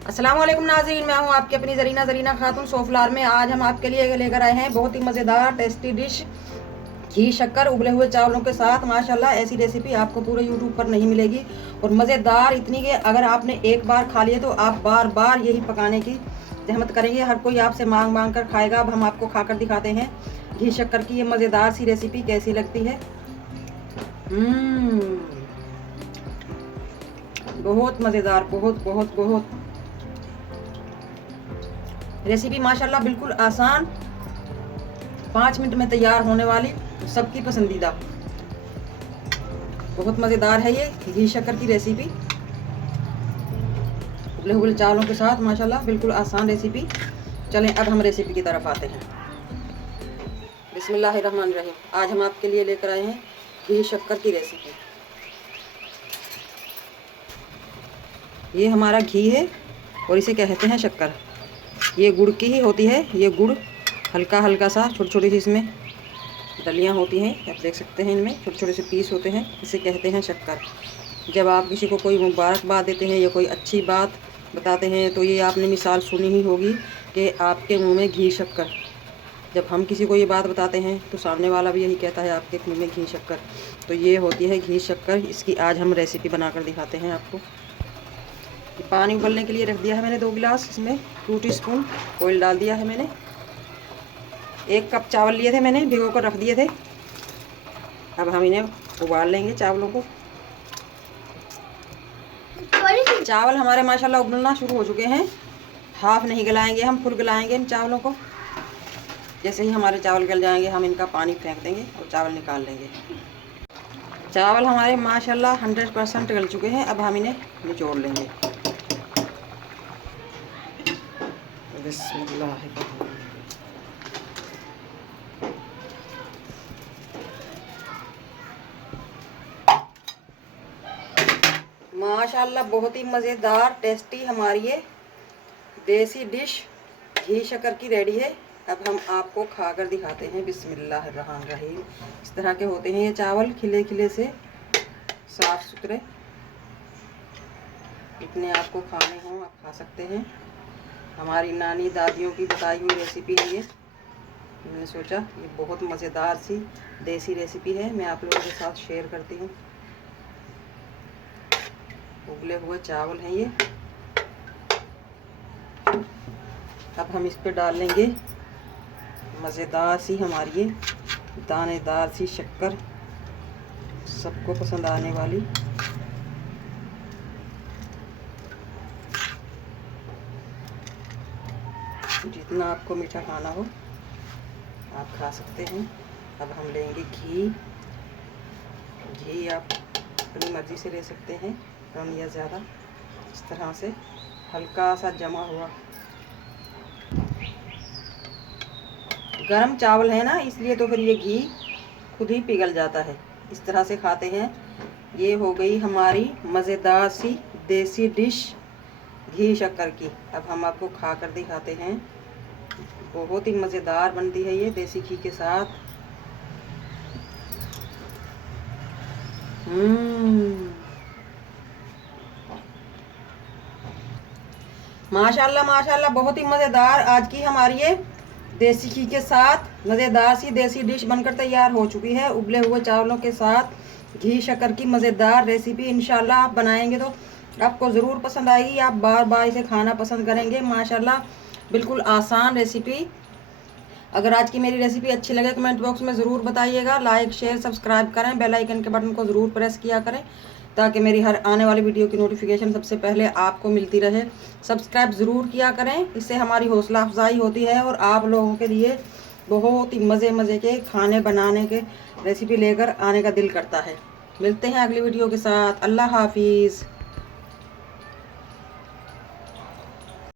अस्सलाम वालेकुम नाज़रीन, मैं हूं आपकी अपनी ज़रीना खातून सोफलार में। आज हम आपके लिए लेकर आए हैं बहुत ही मज़ेदार टेस्टी डिश घी शक्कर उबले हुए चावलों के साथ। माशाल्लाह ऐसी रेसिपी आपको पूरे यूट्यूब पर नहीं मिलेगी और मज़ेदार इतनी कि अगर आपने एक बार खा लिए तो आप बार बार यही पकाने की जहमत करेंगे। हर कोई आपसे मांग मांग कर खाएगा। अब हम आपको खाकर दिखाते हैं घी शक्कर की ये मज़ेदार सी रेसिपी कैसी लगती है। बहुत मज़ेदार, बहुत बहुत बहुत रेसिपी माशाल्लाह बिल्कुल आसान, 5 मिनट में तैयार होने वाली, सबकी पसंदीदा। बहुत मज़ेदार है ये घी शक्कर की रेसिपी उबले हुए चावलों के साथ। माशाल्लाह बिल्कुल आसान रेसिपी। चलें अब हम रेसिपी की तरफ आते हैं। बिस्मिल्लाहिर्रहमानिर्रहीम। आज हम आपके लिए लेकर आए हैं घी शक्कर की रेसिपी। ये हमारा घी है और इसे कहते हैं शक्कर। ये गुड़ की ही होती है। ये गुड़ हल्का हल्का सा, छोटी छोटी सी इसमें डलियाँ होती हैं, आप देख सकते हैं। इनमें छोटे छोटे से पीस होते हैं। इसे कहते हैं शक्कर। जब आप किसी को कोई मुबारकबाद देते हैं या कोई अच्छी बात बताते हैं तो ये आपने मिसाल सुनी ही होगी कि आपके मुंह में घी शक्कर। जब हम किसी को ये बात बताते हैं तो सामने वाला भी यही कहता है आपके मुंह में घी शक्कर। तो ये होती है घी शक्कर। इसकी आज हम रेसिपी बनाकर दिखाते हैं आपको। पानी उबलने के लिए रख दिया है मैंने 2 गिलास। इसमें 2 टीस्पून ऑयल डाल दिया है मैंने। 1 कप चावल लिए थे मैंने, भिगो कर रख दिए थे। अब हम इन्हें उबाल लेंगे चावलों को। चावल हमारे माशाल्लाह उबलना शुरू हो चुके हैं। हाफ नहीं गलाएंगे, हम फुल गलाएंगे इन चावलों को। जैसे ही हमारे चावल गल जाएंगे हम इनका पानी फेंक देंगे और चावल निकाल लेंगे। चावल हमारे माशाल्लाह 100% गल चुके हैं। अब हम इन्हें निचोड़ लेंगे। बिस्मिल्लाह। माशाल्लाह बहुत ही मज़ेदार टेस्टी हमारी ये देसी डिश घी शक्कर की रेडी है। अब हम आपको खाकर दिखाते हैं। बिस्मिल्लाहिर्रहमानिर्रहीम। इस तरह के होते हैं ये चावल, खिले खिले से, साफ सुथरे। इतने आपको खाने हों आप खा सकते हैं। हमारी नानी दादियों की बताई हुई रेसिपी है ये। मैंने सोचा ये बहुत मज़ेदार सी देसी रेसिपी है, मैं आप लोगों के साथ शेयर करती हूँ। उबले हुए चावल हैं ये। अब हम इस पे डाल लेंगे मज़ेदार सी हमारी ये दानेदार सी शक्कर, सबको पसंद आने वाली। जितना आपको मीठा खाना हो आप खा सकते हैं। अब हम लेंगे घी। घी आप अपनी मर्ज़ी से ले सकते हैं, कम या ज़्यादा। इस तरह से हल्का सा जमा हुआ। गरम चावल है ना, इसलिए तो फिर ये घी खुद ही पिघल जाता है। इस तरह से खाते हैं। ये हो गई हमारी मज़ेदार सी देसी डिश घी शक्कर की। अब हम आपको खा कर दिखाते हैं। बहुत ही मज़ेदार बनती है ये देसी घी के साथ। माशाल्लाह माशाल्लाह बहुत ही मज़ेदार आज की हमारी ये देसी घी के साथ मज़ेदार सी देसी डिश बनकर तैयार हो चुकी है। उबले हुए चावलों के साथ घी शक्कर की मज़ेदार रेसिपी इंशाल्लाह आप बनाएंगे तो आपको ज़रूर पसंद आएगी। आप बार बार इसे खाना पसंद करेंगे। माशाल्लाह बिल्कुल आसान रेसिपी। अगर आज की मेरी रेसिपी अच्छी लगे कमेंट बॉक्स में ज़रूर बताइएगा। लाइक शेयर सब्सक्राइब करें, बेल आइकन के बटन को ज़रूर प्रेस किया करें ताकि मेरी हर आने वाली वीडियो की नोटिफिकेशन सबसे पहले आपको मिलती रहे। सब्सक्राइब ज़रूर किया करें, इससे हमारी हौसला अफजाई होती है और आप लोगों के लिए बहुत ही मज़े के खाने बनाने के रेसिपी लेकर आने का दिल करता है। मिलते हैं अगली वीडियो के साथ। अल्लाह हाफिज़।